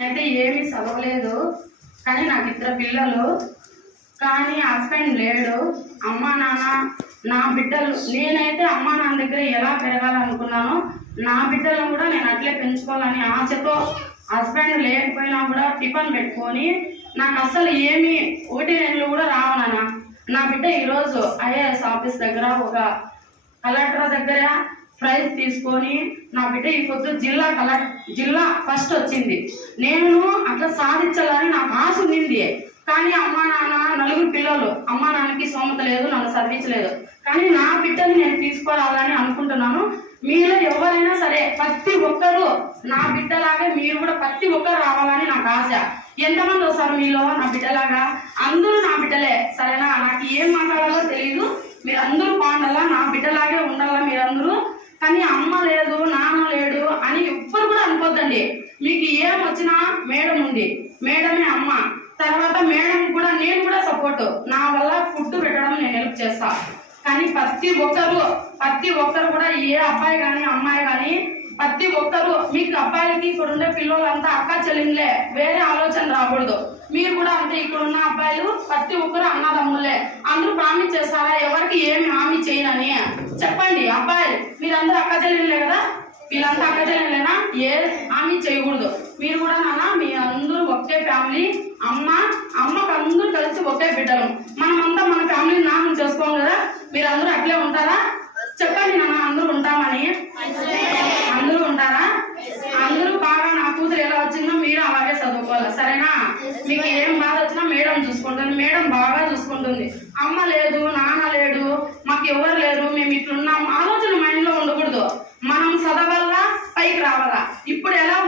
అయితే ఏమీ చదవలేదు, కానీ నాకు 2 పిల్లలు. కానీ హస్బెండ్ లేడు. అమ్మ నాన్న నా బిడ్డలు, నేనైతే అమ్మ నాన్న దగ్గర ఎలా పెరగాలనుకున్నానో నా బిడ్డలను కూడా నేను అట్లే పెంచుకోవాలని ఆశతో హస్బెండ్ లేకపోయినా కూడా టిఫిన్ పెట్టుకొని నాకు అసలు ఏమీ 1-2 కూడా రావనా. నా బిడ్డ ఈరోజు ఐఏఎస్ ఆఫీస్ దగ్గర ఒక కలెక్టర్ దగ్గర ప్రైజ్ తీసుకొని నా బిడ్డ ఈ పొద్దు జిల్లా ఫస్ట్ వచ్చింది. నేను అట్లా సాధించాలని నాకు ఆశ ఉంది. కానీ అమ్మ నాన్న 4 పిల్లలు, అమ్మ నాన్నకి సోమత లేదు, నన్ను చదివించలేదు. కానీ నా బిడ్డని నేను తీసుకురావాలని అనుకుంటున్నాను. మీలో ఎవరైనా సరే ప్రతి ఒక్కరు నా బిడ్డలాగే మీరు కూడా ప్రతి ఒక్కరు రావాలని నాకు ఆశ. ఎంతమంది వస్తారు మీలో నా బిడ్డలాగా? అందరూ నా బిడ్డలే, సరేనా? నాకు ఏం మాట్లాడాలో తెలియదు, మీరు అందరూ బాగుండాలా, నా బిడ్డలాగే ఉండాలా మీరందరూ. కానీ అమ్మ లేదు నాన్న లేడు అని ఎవ్వరు కూడా అనుకోద్దండి. మీకు ఏం వచ్చినా మేడం ఉంది, మేడమే అమ్మ. తర్వాత మేడం కూడా నేను కూడా సపోర్టు, నా వల్ల ఫుడ్ పెట్టడం నేను హెల్ప్ చేస్తా. కానీ ప్రతి ఒక్కరు కూడా ఏ అబ్బాయి కానీ అమ్మాయి కానీ ప్రతి ఒక్కరు, మీకు అబ్బాయిలకి ఇక్కడ ఉండే పిల్లలంతా అక్క చెల్లిందిలే, వేరే ఆలోచన రాకూడదు. మీరు కూడా అంతే, ఇక్కడ ఉన్న అబ్బాయిలు ప్రతి ఒక్కరు అన్నదమ్ములే. అందరూ ప్రామిస్ చేస్తారా ఎవరికి ఏమి హామీ చేయనని? చెప్పండి అబ్బాయిలు, మీరందరూ అక్క చెల్లిందిలే కదా, వీళ్ళంతా అక్క చెల్లిందిలేనా? ఏ హామీ చేయకూడదు. మీరు కూడా నాన్న మీ అందరూ ఒకే ఫ్యామిలీ, అమ్మకు అందరూ కలిసి ఒకే బిడ్డలు. మనమంతా మన ఫ్యామిలీని నామం చేసుకోం కదా, మీరు అందరూ అట్లే ఉంటారా? చెప్పండి నాన్న, అందరూ ఉంటామని. అందరూ ఉంటారా? అందరూ బాగా నా కూతురు ఎలా వచ్చిందో మీరు అలాగే చదువుకోవాలి, సరేనా? మీకు ఏం బాధ వచ్చినా మేడం చూసుకుంటుంది, మేడం బాగా చూసుకుంటుంది. అమ్మ లేదు నాన్న లేడు, మాకు ఎవరు లేరు, మేము ఇట్లున్నాం ఆలోచన మైండ్లో ఉండకూడదు. మనం చదవాలా, పైకి రావాలా. ఇప్పుడు ఎలా